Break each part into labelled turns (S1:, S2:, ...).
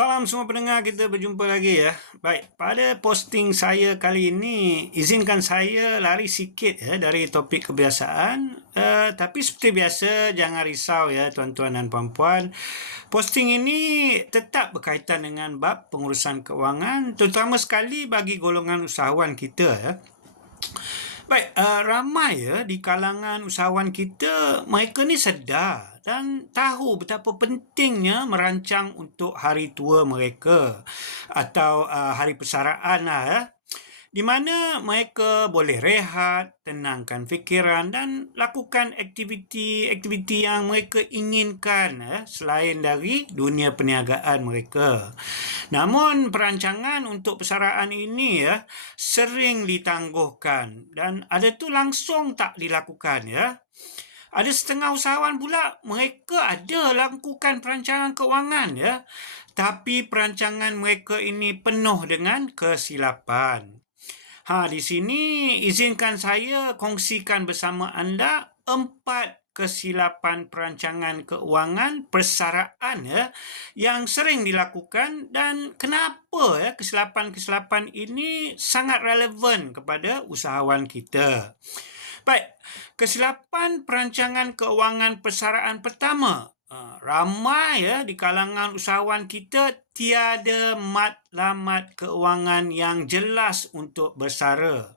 S1: Salam semua pendengar, kita berjumpa lagi ya. Baik, pada posting saya kali ini, izinkan saya lari sikit ya dari topik kebiasaan. Uh, tapi seperti biasa, jangan risau ya tuan-tuan dan puan-puan. Posting ini tetap berkaitan dengan bab pengurusan keuangan, terutama sekali bagi golongan usahawan kita ya. Baik, uh, ramai ya di kalangan usahawan kita, mereka ni sedar dan tahu betapa pentingnya merancang untuk hari tua mereka atau uh, hari persaraan lah ya di mana mereka boleh rehat, tenangkan fikiran dan lakukan aktiviti-aktiviti yang mereka inginkan eh, selain dari dunia perniagaan mereka. Namun perancangan untuk persaraan ini ya sering ditangguhkan dan ada tu langsung tak dilakukan ya. Ada setengah usahawan pula mereka ada lakukan perancangan keuangan ya. Tapi perancangan mereka ini penuh dengan kesilapan. Ha, di sini izinkan saya kongsikan bersama anda empat kesilapan perancangan keuangan persaraan ya yang sering dilakukan dan kenapa ya kesilapan-kesilapan ini sangat relevan kepada usahawan kita. Baik, kesilapan perancangan keuangan persaraan pertama Ha, ramai ya di kalangan usahawan kita tiada matlamat keuangan yang jelas untuk bersara.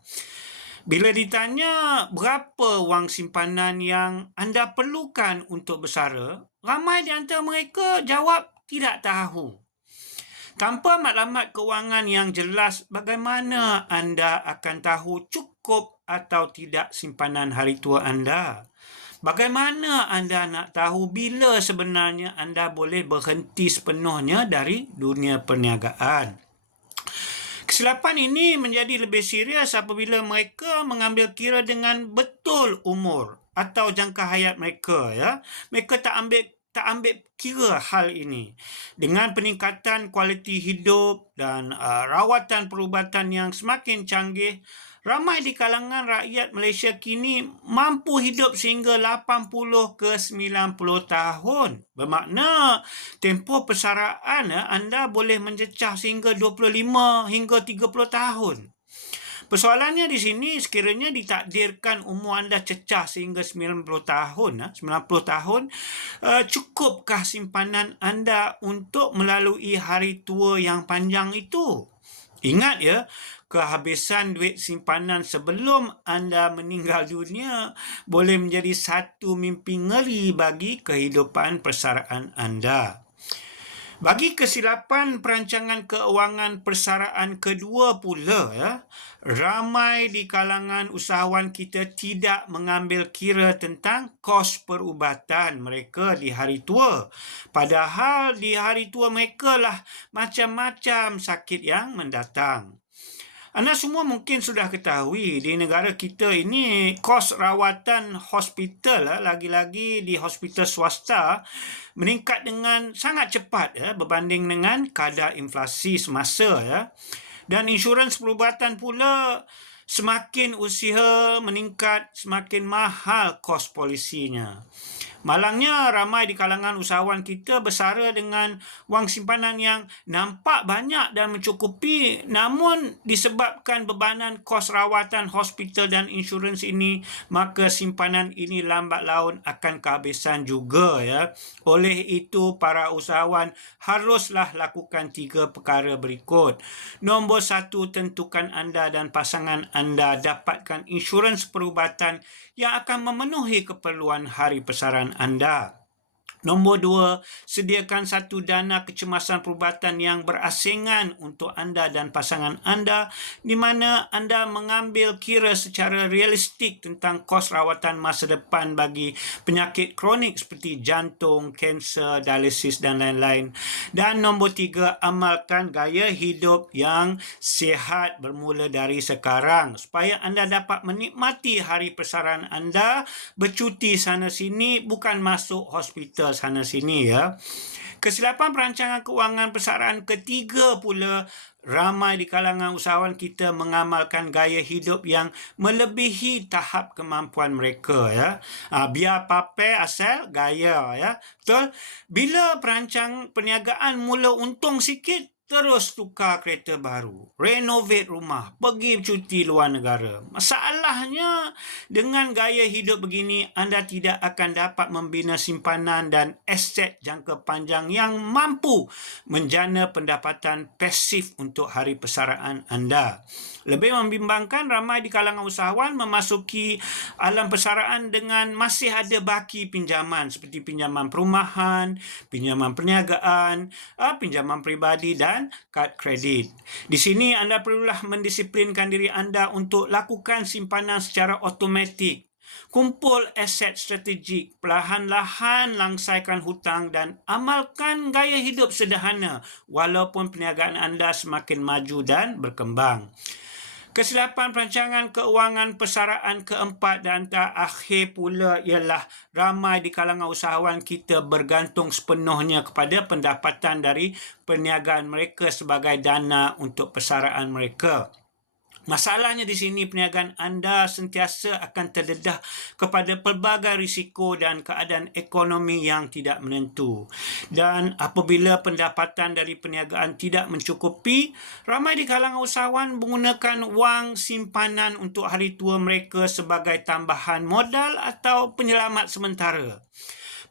S1: Bila ditanya berapa wang simpanan yang anda perlukan untuk bersara, ramai di antara mereka jawab tidak tahu. Tanpa matlamat keuangan yang jelas, bagaimana anda akan tahu cukup atau tidak simpanan hari tua anda? Bagaimana anda nak tahu bila sebenarnya anda boleh berhenti sepenuhnya dari dunia perniagaan? Kesilapan ini menjadi lebih serius apabila mereka mengambil kira dengan betul umur atau jangka hayat mereka ya. Mereka tak ambil tak ambil kira hal ini. Dengan peningkatan kualiti hidup dan uh, rawatan perubatan yang semakin canggih, Ramai di kalangan rakyat Malaysia kini mampu hidup sehingga 80 ke 90 tahun. Bermakna tempoh persaraan eh, anda boleh mencecah sehingga 25 hingga 30 tahun. Persoalannya di sini sekiranya ditakdirkan umur anda cecah sehingga 90 tahun, 90 eh, tahun, eh, cukupkah simpanan anda untuk melalui hari tua yang panjang itu? Ingat ya, kehabisan duit simpanan sebelum anda meninggal dunia boleh menjadi satu mimpi ngeri bagi kehidupan persaraan anda. Bagi kesilapan perancangan keuangan persaraan kedua pula, ya, ramai di kalangan usahawan kita tidak mengambil kira tentang kos perubatan mereka di hari tua. Padahal di hari tua mereka lah macam-macam sakit yang mendatang. Anda semua mungkin sudah ketahui di negara kita ini kos rawatan hospital eh, lagi-lagi di hospital swasta meningkat dengan sangat cepat ya berbanding dengan kadar inflasi semasa ya. Dan insurans perubatan pula semakin usia meningkat semakin mahal kos polisinya. Malangnya ramai di kalangan usahawan kita bersara dengan wang simpanan yang nampak banyak dan mencukupi namun disebabkan bebanan kos rawatan hospital dan insurans ini maka simpanan ini lambat laun akan kehabisan juga ya. Oleh itu para usahawan haruslah lakukan tiga perkara berikut. Nombor satu tentukan anda dan pasangan anda dapatkan insurans perubatan yang akan memenuhi keperluan hari pesaran anda. Nombor dua, sediakan satu dana kecemasan perubatan yang berasingan untuk anda dan pasangan anda di mana anda mengambil kira secara realistik tentang kos rawatan masa depan bagi penyakit kronik seperti jantung, kanser, dialisis dan lain-lain. Dan nombor tiga, amalkan gaya hidup yang sihat bermula dari sekarang supaya anda dapat menikmati hari persaran anda bercuti sana sini bukan masuk hospital sana sini ya. Kesilapan perancangan keuangan persaraan ketiga pula ramai di kalangan usahawan kita mengamalkan gaya hidup yang melebihi tahap kemampuan mereka ya. Ha, biar papai asal gaya ya. Betul? Bila perancang perniagaan mula untung sikit, terus tukar kereta baru, renovate rumah, pergi cuti luar negara. Masalahnya, dengan gaya hidup begini, anda tidak akan dapat membina simpanan dan aset jangka panjang yang mampu menjana pendapatan pasif untuk hari persaraan anda. Lebih membimbangkan, ramai di kalangan usahawan memasuki alam persaraan dengan masih ada baki pinjaman seperti pinjaman perumahan, pinjaman perniagaan, ah, pinjaman peribadi dan kad kredit. Di sini anda perlulah mendisiplinkan diri anda untuk lakukan simpanan secara automatik. Kumpul aset strategik, perlahan-lahan langsaikan hutang dan amalkan gaya hidup sederhana walaupun perniagaan anda semakin maju dan berkembang. Kesilapan perancangan keuangan persaraan keempat dan terakhir pula ialah ramai di kalangan usahawan kita bergantung sepenuhnya kepada pendapatan dari perniagaan mereka sebagai dana untuk persaraan mereka. Masalahnya di sini perniagaan anda sentiasa akan terdedah kepada pelbagai risiko dan keadaan ekonomi yang tidak menentu. Dan apabila pendapatan dari perniagaan tidak mencukupi, ramai di kalangan usahawan menggunakan wang simpanan untuk hari tua mereka sebagai tambahan modal atau penyelamat sementara.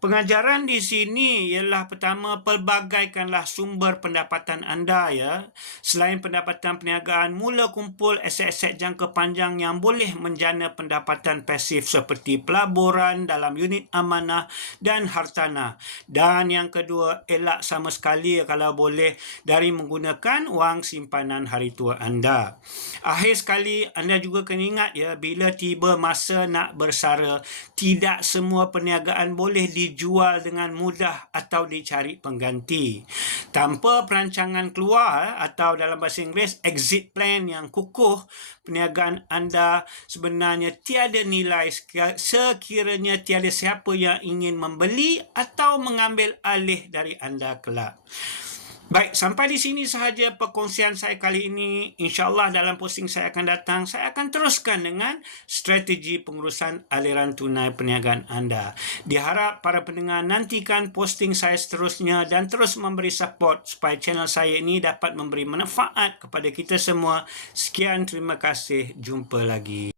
S1: Pengajaran di sini ialah pertama pelbagaikanlah sumber pendapatan anda ya. Selain pendapatan perniagaan, mula kumpul aset-aset jangka panjang yang boleh menjana pendapatan pasif seperti pelaburan dalam unit amanah dan hartanah. Dan yang kedua, elak sama sekali kalau boleh dari menggunakan wang simpanan hari tua anda. Akhir sekali, anda juga kena ingat ya, bila tiba masa nak bersara, tidak semua perniagaan boleh di dijual dengan mudah atau dicari pengganti. Tanpa perancangan keluar atau dalam bahasa Inggeris exit plan yang kukuh, perniagaan anda sebenarnya tiada nilai sekiranya tiada siapa yang ingin membeli atau mengambil alih dari anda kelak. Baik, sampai di sini sahaja perkongsian saya kali ini. InsyaAllah dalam posting saya akan datang, saya akan teruskan dengan strategi pengurusan aliran tunai perniagaan anda. Diharap para pendengar nantikan posting saya seterusnya dan terus memberi support supaya channel saya ini dapat memberi manfaat kepada kita semua. Sekian, terima kasih. Jumpa lagi.